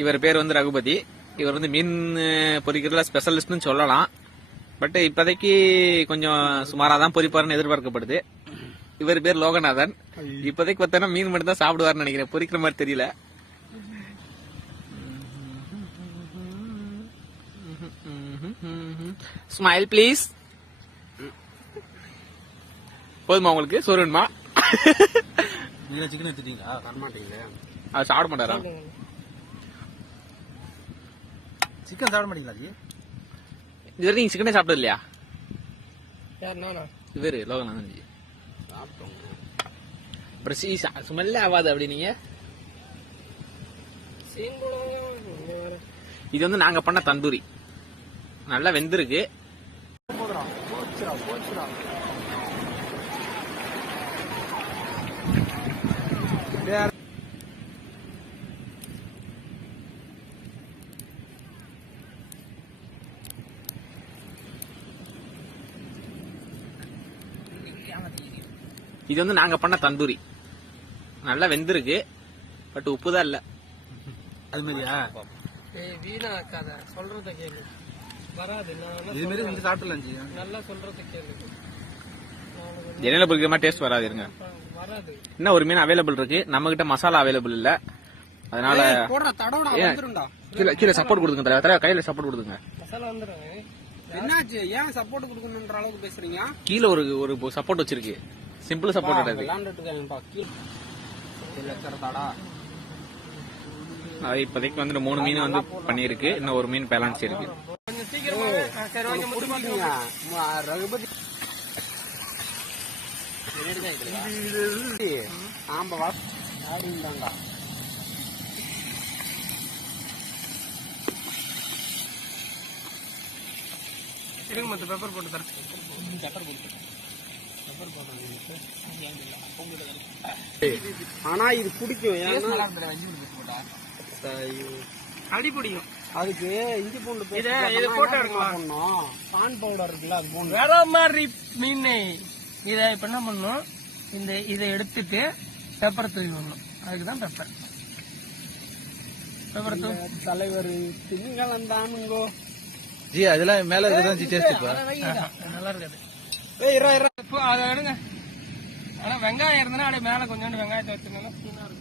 இவர் பேர் வந்து ரகுபதி. இவர் வந்து மீன் பொரிக்கிறதுல ஸ்பெஷலிஸ்ட்னு சொல்லலாம். பட் இப்போதைக்கு கொஞ்சம் சுமாரா தான் பொரிப்பாருன்னு எதிர்பார்க்கப்படுது. இவர் பேர் லோகநாதன். இப்போதைக்கு பார்த்தா மீன் மட்டும் தான் சாப்பிடுவாருன்னு நினைக்கிறேன், பொரிக்கிற மாதிரி தெரியல. Smile please. போதுமா உங்களுக்கு? சோறு வேணுமா? சிக்கன் எடுத்துட்டீங்களா? தரமாட்டீங்களே. அது சாப்பிட மாட்டாரா? சிக்கன் சாப்பிட மாட்டீங்களா? இது வரைக்கும் நீங்க சிக்கனே சாப்பிட்டது இல்லையா? இவரு லோகநாதன் ஜி சாப்பிட்டோம். அப்புறம் ஸ்மெல்லே ஆகாது அப்படி நீங்க. இது வந்து நாங்க பண்ண தந்தூரி, நல்லா வெந்திருக்கு. இது வந்து நாங்க பண்ண தந்தூரி, நல்லா வெந்திருக்கு. பட் உப்பு தான் இல்ல. அது மாதிரியா? வீணா ஆக்காத, சொல்றத கேளு. வராது. இது மாதிரி வந்து சாப்பிடலாம் ஜி. நல்லா சொல்றத கேளு. எண்ணெயில பொரிக்கிற மாதிரி டேஸ்ட் வராது. இருங்க, வராது. இன்னும் ஒரு மீன் அவைலபிள் இருக்கு. நம்ம கிட்ட மசாலா அவைலபிள் இல்ல, அதனால கீழே சப்போர்ட் கொடுங்க தலைவர். கையில சப்போர்ட் கொடுங்க. மசாலா வந்துடும். என்னாச்சு? ஏன் சப்போர்ட் கொடுக்கணும்ன்ற அளவுக்கு பேசுறீங்க? கீழே ஒரு சப்போர்ட் வச்சிருக்கு, சிம்பிள் சப்போர்ட் கிடையாது. அது இப்போதைக்கு வந்து 3 மீன் வந்து பண்ணிருக்கு, இன்னும் ஒரு மீன் பேலன்ஸ் இருக்கு. கொஞ்சம் சீக்கிரமாவே ரகுபதி இருங்க, மொத்த பெப்பர் போட்டு தரேன். ஆனா இது பிடிக்கும். அடி பிடிக்கும். அதுக்கு இஞ்சி பூண்டு போட்டோ எடுக்கலாம். பான் பவுடர் இருக்குல்ல, அது போடணும். வேற மாதிரி மீன். இத இப்ப என்ன பண்ணணும், இதை எடுத்துட்டு பெப்பர் தூவி விடணும். அதுக்குதான் பெப்பர் தலைவர் திங்கலம் தானுங்கோ ஜி. அதெல்லாம் மேல இருக்குதான் ஜி டேஸ்ட். நல்லா இருக்காது. அதை எடுங்க. ஆனா வெங்காயம் இருந்தா அப்படியே மேல கொஞ்சோண்டு வெங்காயத்தை வச்சிருந்தா இருக்கும்.